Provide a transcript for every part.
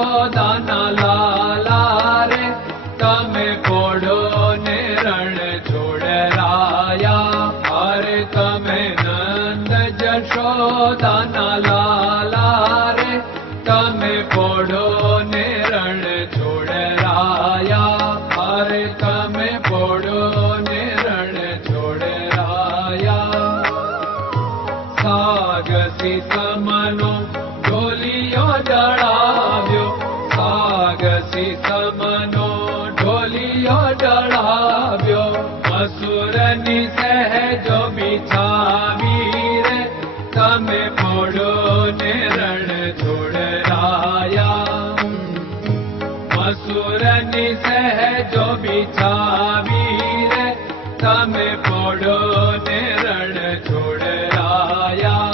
જશોદાના લાલા રે તમે પોડો ને રણ છોડરાયા. અરે તમે નંદ જશોદાના લાલા રે તમે પોડો ને રણ છોડરાયા. અરે તમે પોડો ને રણ છોડરાયા. સાગસી સમનો ઢોલિયો ડળાવ્યો, સાગસી સમનો ઢોલિયો ડળાવ્યો. મસૂરની સહેજો બિછાવી રે તમે પોડો ને રણ છોડરાયા. મસૂરની સહેજો બિછાવી રે તમે પોડો ને રણ છોડરાયા.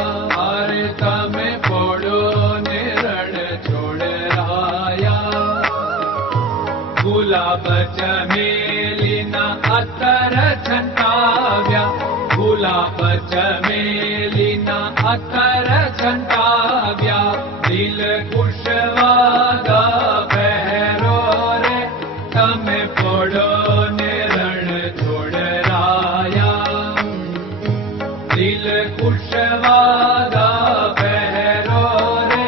અરે તમે પોડો ને રણ છોડરાયા. ગુલાબ ચમેલીના અત્તર છંટાવ્યા, ગુલાબ ચમેલીના અત્તર છંટાવ્યા. દિલ કુશવાદા પહેરો રે તમે પોડો ને રણ છોડરાયા. દિલ કુશવાદા પહેરો રે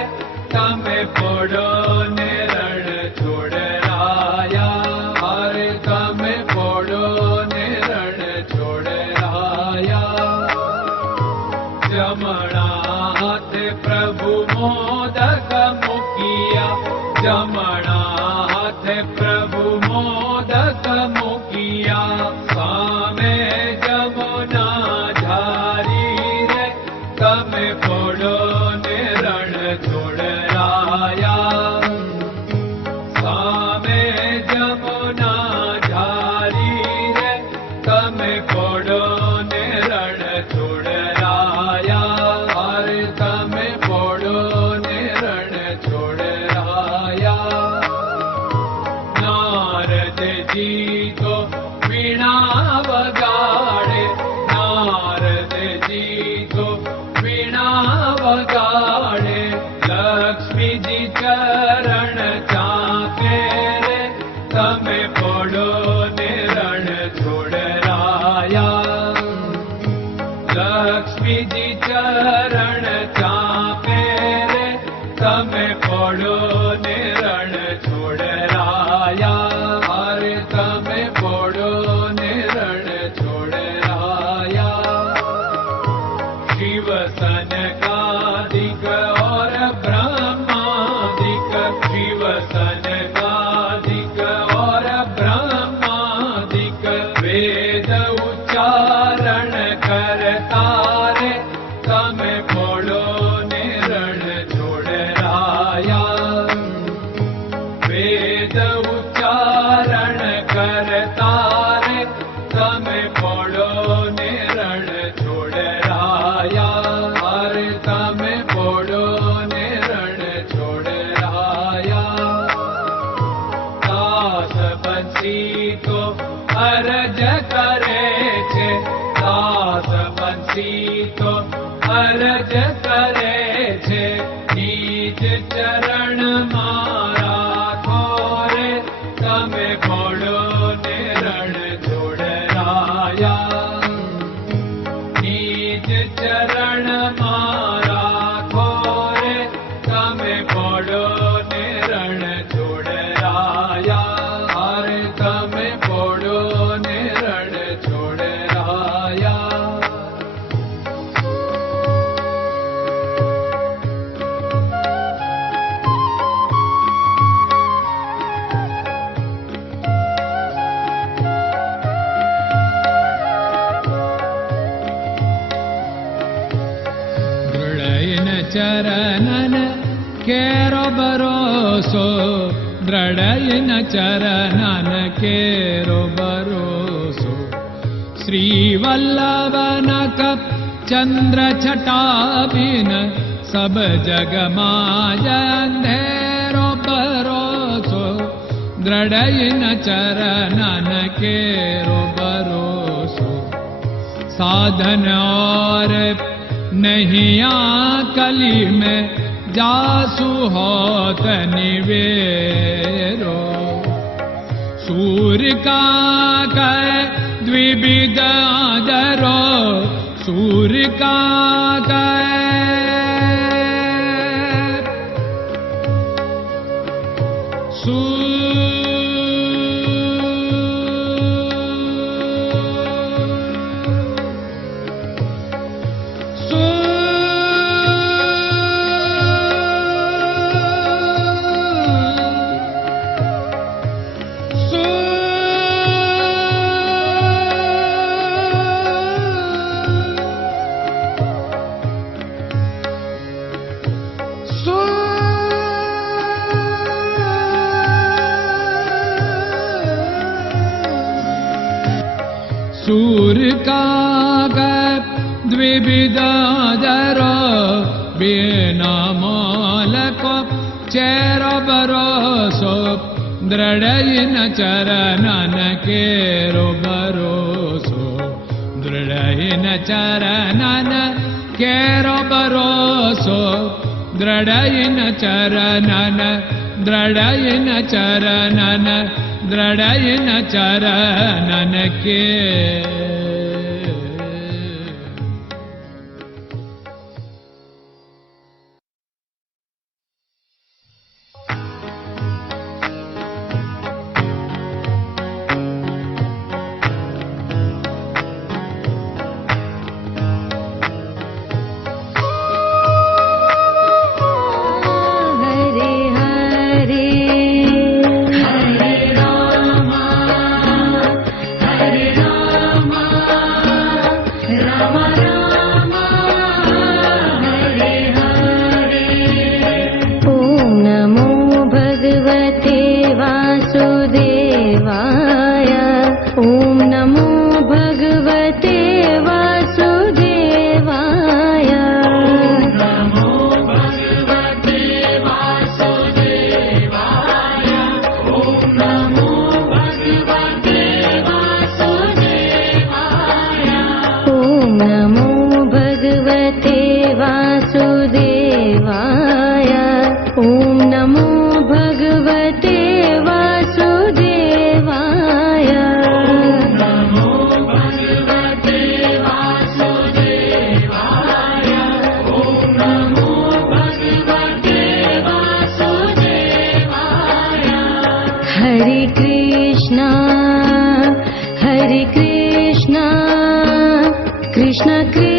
તમે પોડો ને રણ છોડરાયા. અરે તમે પોડો ને રણ છોડરાયા. જમણા હાથે પ્રભુ મોદક મૂકિયા, જમણા હાથે પ્રભુ મોદક મૂકિયા. સામે જમુના ઝારી રે તમે પોડો ને રણ છોડરાયા. સામે જમુના ઝારી રે તમે પોડો ને રણ છોડરાયા. અરે તમે પોડો ને રણ છોડરાયા. નારદજી તો વીણા વગાડે, નારદજી તો વીણા વગાડે. લક્ષ્મીજી ચરણ ચાકે રે તમે પોડો ને રણ છોડરાયા. લક્ષ્મીજી ચરણ ચાપે રે તમે પોડો ને રણ છોડરાયા. અરે તમે પોડો ને રણ છોડરાયા. શિવ સનકાદિક और ब्रह्मादिक, शिव सनकादिक और ब्रह्मादिक. वेद उच्चारण करता रे તમે પોડો ને રણ છોડરાયા. વેદ ઉચ્ચારણ કરતા રે તમે પોડો ને રણ છોડરાયા. અરે તમે પોડો ને રણ છોડરાયા. દાસ બંસી તો અરજ કરે છે, દાસ બંસી તો અરજ કરે છે. નીચ ચરણ મારા ખોરે તમે પોડો ને રણ છોડરાયા. નીચ ચરણ મારા ખોરે તમે પોડો ને રણ છોડરાયા. અરે તમે પોડો ને રણ છોડરાયા. ચરણન કેરો ભરોસો, દ્રઢયન ચરણન કેરો ભરોસો. શ્રી વલ્લભન કપ ચંદ્ર છટાબિન સબ જગમાં અંધેરો ભરોસો. દ્રઢયન ચરણન કેરો ભરોસો. साधन और नहीं कली में जासु होत निवेरो सूर्य का कै द्विविध आदरो सूर्य का सूर्य का द्विविधादर बिना मालको चेर भरोसो दृढ़ चरणन केरो भरोसो दृढ़ चरणन केरो भरोसो दृढ़ चरणन दृढ़ चरणन दृढ़ चरणन के Hare Krishna, Krishna Krishna